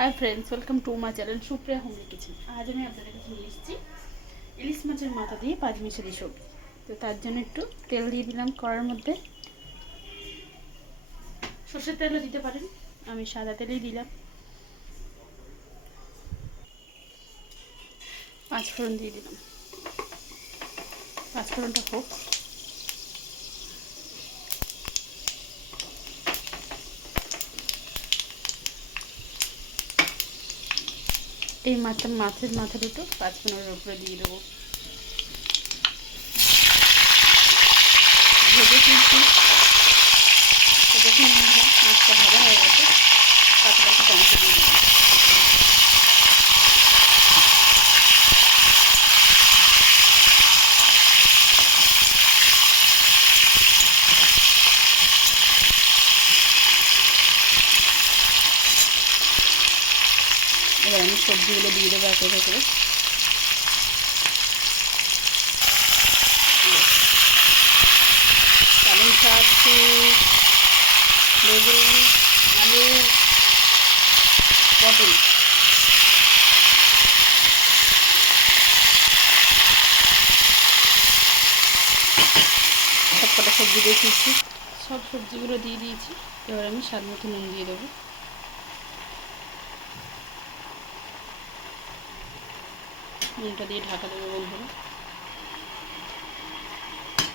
Hi friends, welcome to my channel Supriya homely kitchen. আজ আমি আপনাদের কাছে নিয়ে এসেছি ইলিশ মাছের মাথা দিয়ে পাঁচমিশালি সবজি। তো তার জন্য একটু তেল দিয়ে দিলাম কড়ার মধ্যে। সর্ষের তেলও দিতে পারেন, আমি সাদা তেলেই দিলাম। পাঁচফোড়ন দিয়ে দিলাম, পাঁচফোড়নটা হোক। এই মাছের মাথা দুটো পাঁচফোড়নের উপরে দিয়ে দেবো। ভেজে তুলছি, দেখুন মাছটা ভাজা হয়ে গেছে। পাতলাটা টমেটো দিয়ে দিলাম। এবার আমি সবজিগুলো দিয়ে দেবো একে একে করে। পালং শাক, বেগুন, আলু, পটল, সব কটা সবজি দিয়ে দিয়েছি। সব সবজিগুলো দিয়ে দিয়েছি। এবার আমি স্বাদ মতো নুন দিয়ে দেবো। নুনটা দিয়ে ঢাকা দেবো বন্ধুরা,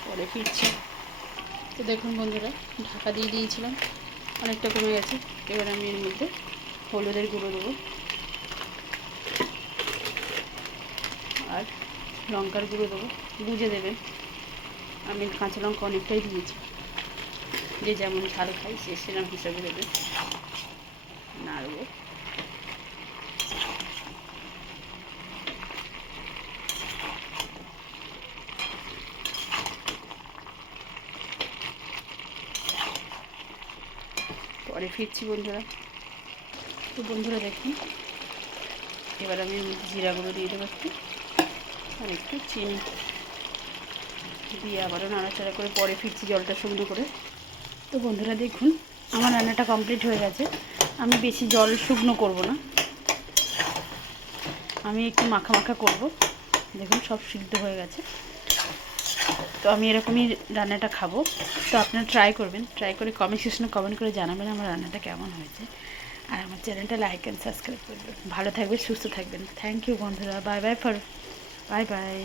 পরে ফিরছি। তো দেখুন বন্ধুরা, ঢাকা দিয়ে দিয়েছিলাম, অনেকটা কমে গেছে। এবার আমি এর মধ্যে হলুদের গুঁড়ো দেবো আর লঙ্কার গুঁড়ো দেবো। বুঝে দেবেন, আমি কাঁচা লঙ্কা অনেকটাই দিয়েছি, যে যেমন ঝাল খাই সে সেরকম হিসাবে দেবেন। নাড়ব, পরে ফিরছি বন্ধুরা। তো বন্ধুরা দেখুন, এবার আমি জিরা গুঁড়ো দিয়ে দেবো একটু, আর একটু চিনি দিয়ে আবারও নাড়াচাড়া করে পরে ফিরছি জলটা শুকনো করে। তো বন্ধুরা দেখুন, আমার রান্নাটা কমপ্লিট হয়ে গেছে। আমি বেশি জল শুকনো করব না, আমি একটু মাখা মাখা করব। দেখুন সব সিদ্ধ হয়ে গেছে। তো আমি এরকমই রান্নাটা খাবো। তো আপনারা ট্রাই করবেন, ট্রাই করে কমেন্ট সেকশনে কমেন্ট করে জানাবেন আমার রান্নাটা কেমন হয়েছে। আর আমার চ্যানেলটা লাইক অ্যান্ড সাবস্ক্রাইব করবেন। ভালো থাকবেন, সুস্থ থাকবেন। থ্যাংক ইউ বন্ধুরা, বাই বাই।